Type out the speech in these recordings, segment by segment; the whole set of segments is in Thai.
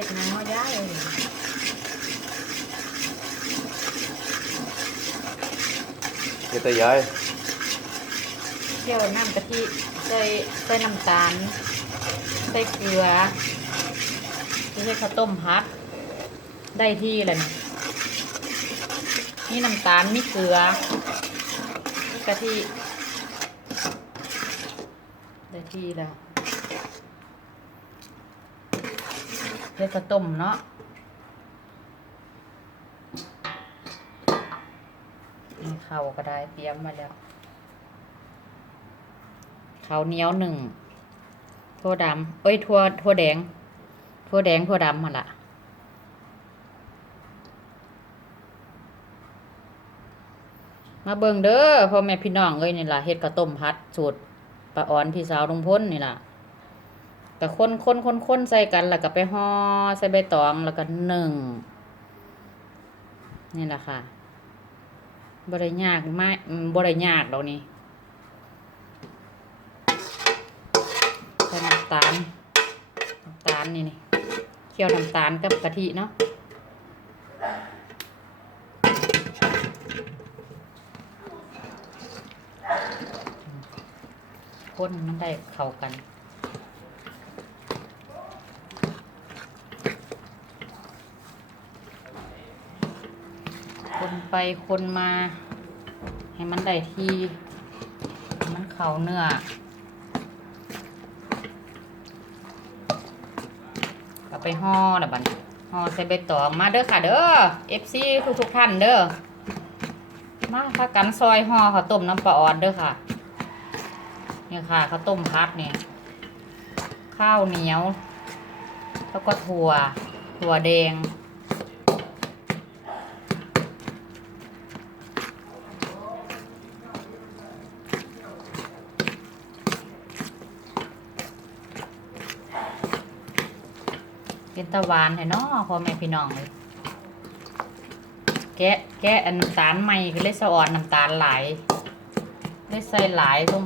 ฮ็ดหยังเนาะยายเฮ็ดแต่ยายเคี่ยวน้ำกะทิใส่ใส่น้ำตาล ใส่เกลือไม่ใช่ข้าวต้มพัดได้ที่แล้วนี่น้ำตาลมีเกลือกะทิได้ที่แล้ว ฮ็ดข้าวต้มเนาะนี่ข้าวก็ได้เตรียมมาแล้วข้าวเหนียวหนึ่งถั่วดำเอ้ยถั่วถั่วแดงถั่วแดงถั่วดำมาละมาเบิ่งเด้อพ่อแม่พี่น้องเอ้ยนี่ล่ะเฮ็ดข้าวต้มพัดสูตรปลาอ่อนพี่สาวลุงพ้นนี่ล่ะ ก็คนคนคนคนใส่กันแล้วก็ไปห่อใส่ใบตองแล้วก็หนึ่งนี่แหละค่ะบ่ได้ยากไม่บ่ได้ยากดอกนี่ใส่น้ำตาลน้ำตาลนี่นี่เคี่ยวน้ำตาลกับกะทิเนาะคนมันได้เข้ากัน ไปคนมา ให้มันได้ทีมันเข้าเนื้อเอาไปห่อละบันห่อใส่ใบตองมาเด้อค่ะเด้อ FC ทุกทุกท่านเด้อมาถ้ากันซอยห่อข้าวต้มน้ำปลาอ่อนเด้อค่ะนี่ค่ะข้าวต้มพัดเนี่ยข้าวเหนียว แล้วก็ถั่วถั่วแดง เป็นตะวานให้เนาะพ่อแม่พี่น้องเลยแกะแกะอันน้ำตาลใหม่ก็เลยสะอ่อนน้ำตาลหลายเลยใส่หลายลง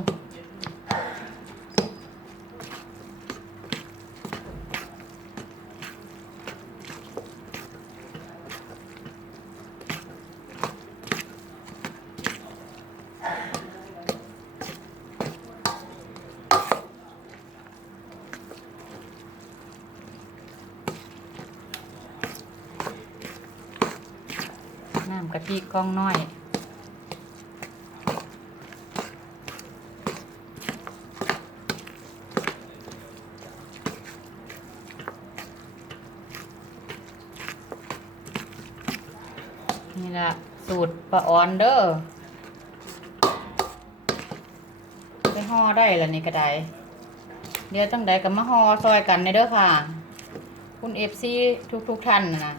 ำกะทิกล้องน้อยนี่ละสูตรปลาออนเด้อไปห่อได้แล้วนี่ก็ได้เดี๋ยวจังใดก็มาห่อซอยกันในเด้อค่ะ คุณเอฟซีทุกทุกๆท่านนะ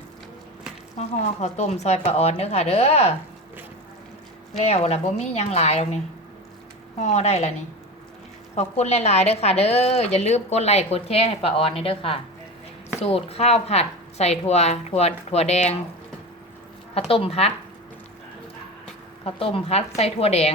มาห่อข้าวต้มซอยปลาออนเด้อค่ะ เด้อแล้วล่ะบ่มียังหลายแล้วนี่ห่อได้ละนี่ขอบคุณหลายๆเด้อค่ะ เด้ออย่าลืมกดไลค์กดแชร์ให้ปลาออนนี่เด้อค่ะ สูตรข้าวผัดใส่ถั่วถั่วถั่วแดงข้าวต้มพัดข้าวต้มพัดใส่ถั่วแดง